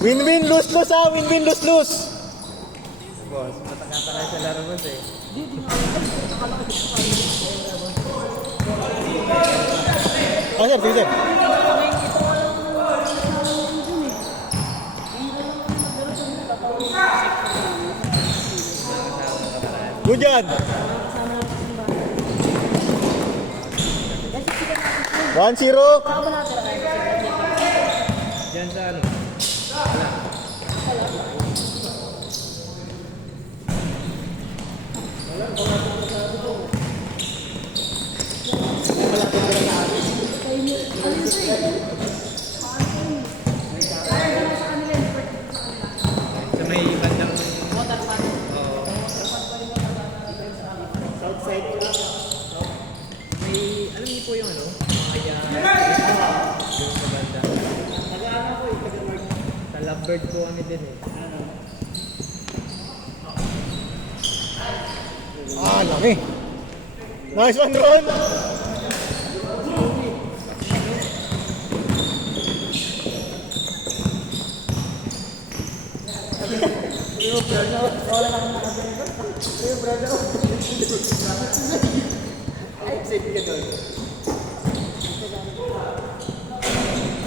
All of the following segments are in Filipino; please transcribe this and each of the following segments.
Win-win, lose-lose ah! Win-win, lose-lose! Boss, mataka-takay sa laro boss eh. Ah, sir, sige, sir. Good yan! 1-0. Diyan sa ano? Sa may bandang Outside ko lang. may, alam niyo po yung ano? Kaya yung sa banda. Taga-ano ko eh, taga-Mark. Sa Lovebird po kami din eh. Ah, lami. Nice one, Ron!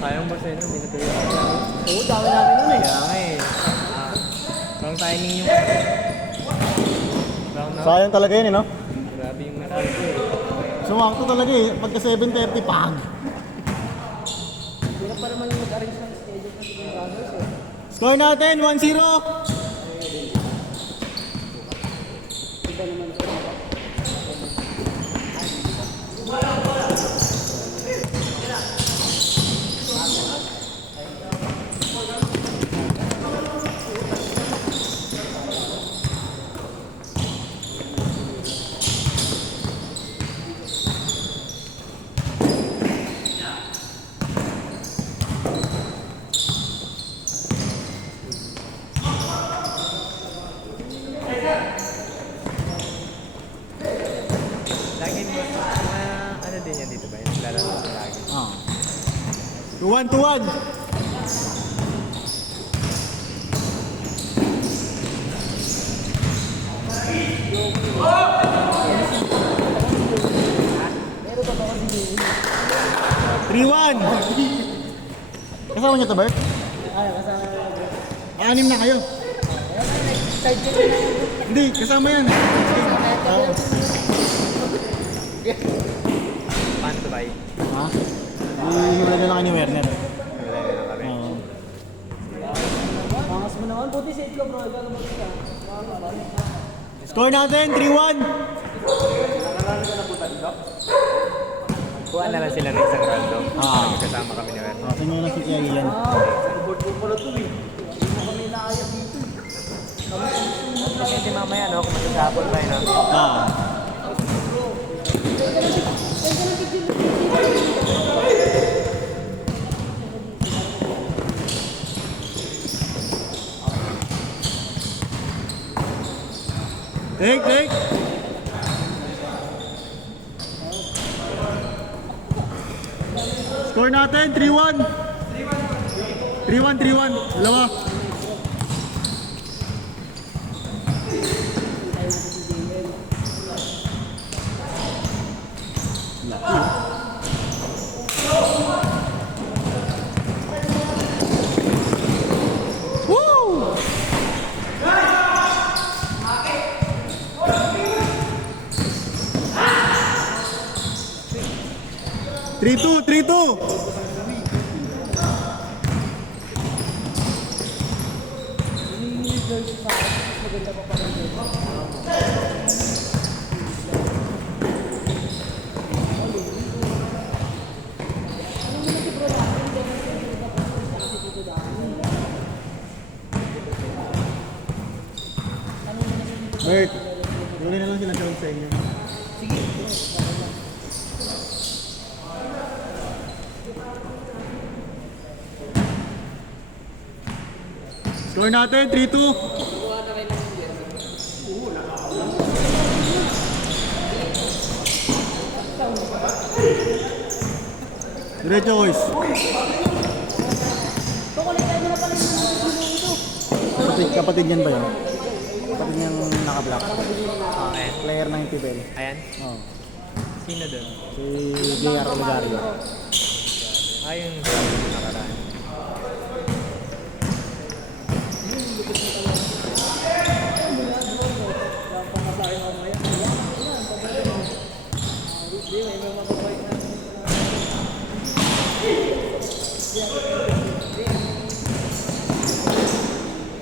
Sayang ba sa'yo nun? Hindi na tuloy. Oo, dami namin nun eh. Kaya nga eh. Wrong timing yung... Wrong na. Sayang talaga yun eh, no? Grabe yung nakal ko eh. Sumangto talaga eh. Pagka 7:30, pag! Hindi na pa naman yung mag-arrange ng schedule ng Team Brothers eh. Score natin, 1-0! Iba naman ito. Lagi mo, ano din yan dito ba? Yung naglalaro ko lagi. Ah. 2-1. Pero totoo kasi yun. 3-1. Kasama niyo to, Bert? Ay, kasama na lang. Anim na kayo. Side check na yun. Hindi, kasama yan. Oo. Paano to ba? Ha? Ihira na lang kayo ni Werner. Wala na kami. Oo. Mangas mo naman. Buti sa itlog bro. Ikaw naman ka. Score natin, 3-1. Kuha na lang sila ng isang random. Ah. Kasama kami ni Werner. Tingnan na si Thierry yan. Board ko pala ito eh. Hindi mo kami naayag dito eh. Kasi mamaya no, kung magsasabot tayo no. Ah. Take. Score natin, 3-1. 3-1. Dalawa. Woo! 3-2. Bert, huli na lang sila sa inyo. Score natin, 3-2. Diretso, boys. Kukulit tayo na pala yung kapatid niyan ba yun? Kapatid niyang naka-black. Ayan. Player ng Tibel. Ayan. Oo. Sino doon? Si J.R. Olegario. Ayun sa nakaraan.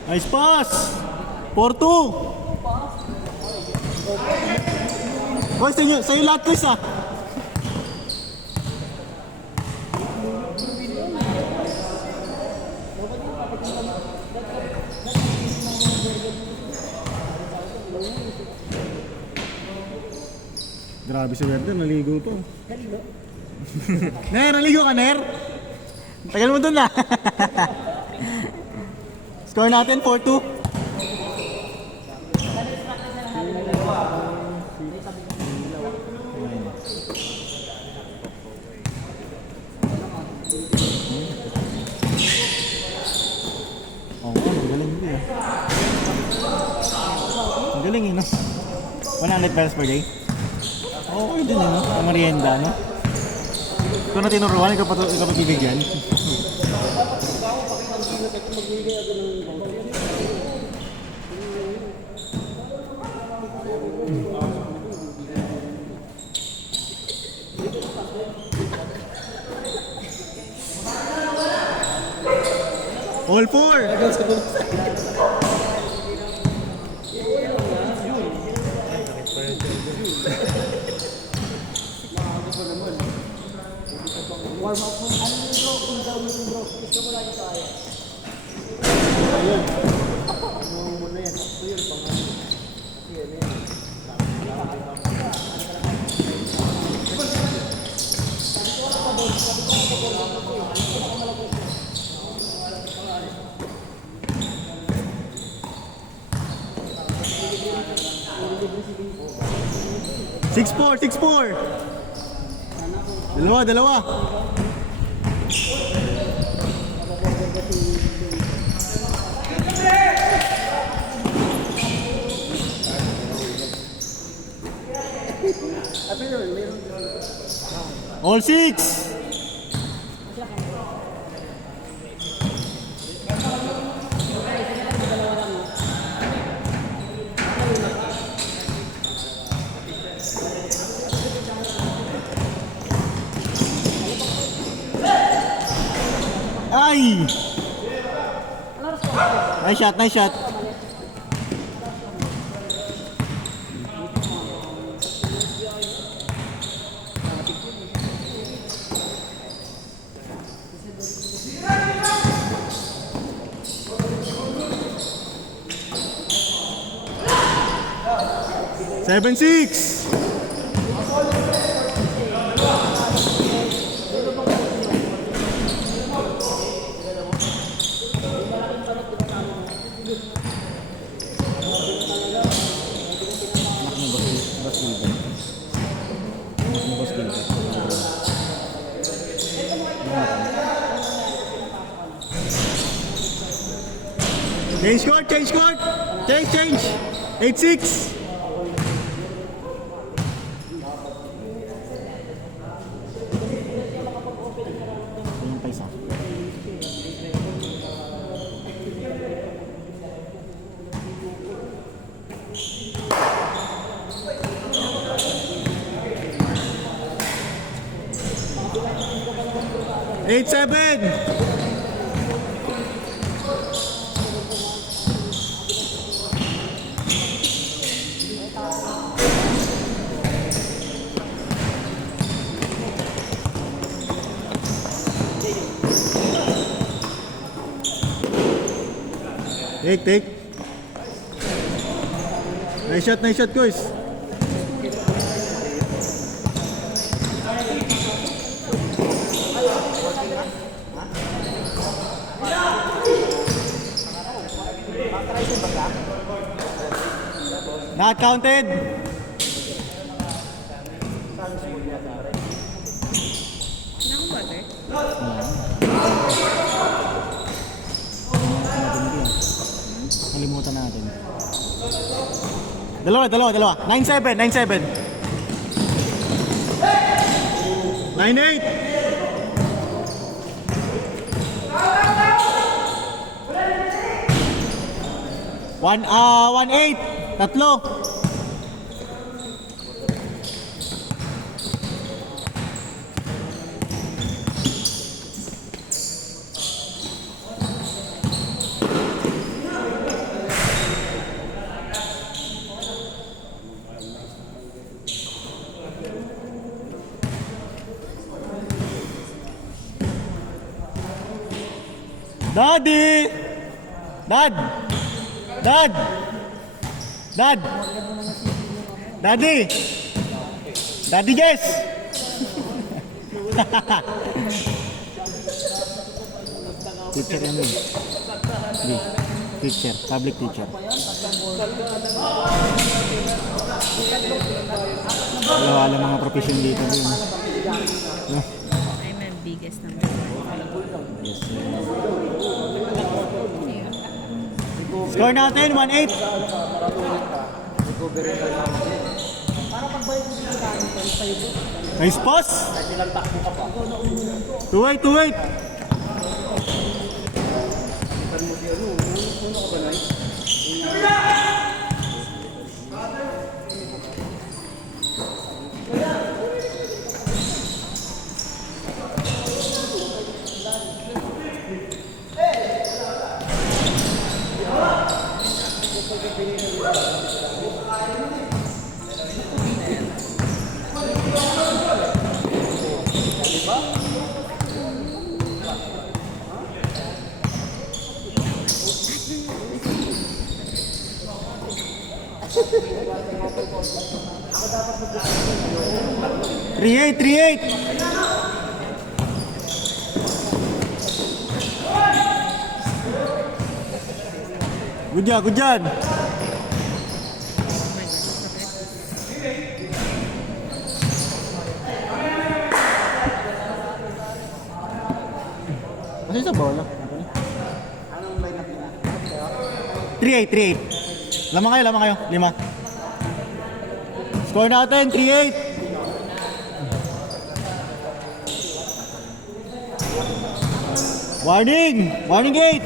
Nice pass! 4-2! Boys, sa'yo lahat guys ah! Grabe si Werder, naligo to. Ner, naligo ka, Ner? Tagal mo dun ah. Score natin, 4-2. Oo, magaling din eh. Magaling eh, no? 100 pesos per day. Okay din eh, no? Pamarienda, no? Kung na tinuruan, ikaw pa bibigyan. All four! Six four. Dalawa. All six. Ay! Nice shot. Seven, six. Change court. Change. 8-6. Eight, seven. Take. Nice shot, guys. Not counted. Kalimutan natin. Dalawa. 9-7. 9-8. 1-8. Tatlo. Daddy! Dad! Daddy! Daddy Jess! Teacher yan yun. Teacher, public teacher. Alam mga profession dito din. No? I'm a biggest number one. Yes, sir. Score natin, 1-8. Nice pass. 2-8. Three eight. Good job. Masih sa bola. 3-8. Lamang kayo. 5. Score natin, 3-8. Warning gate.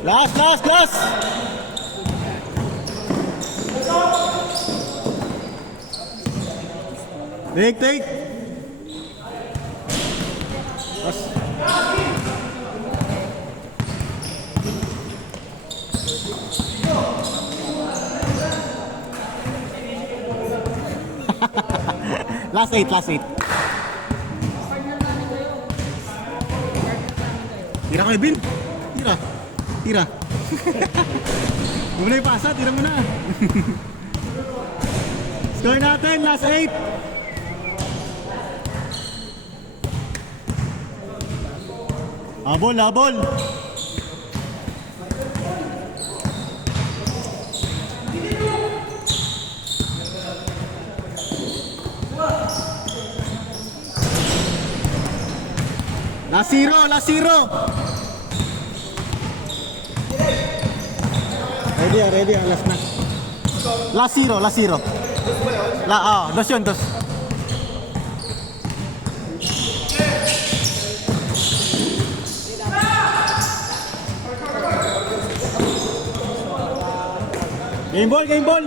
Last. Take. Last 8. Tira kayo, Bin. Tira. Huwag na ipasa, tira mo na. Score natin, last 8. Habol. Last zero. Ready, last na. Last zero. Dos yun. Game ball.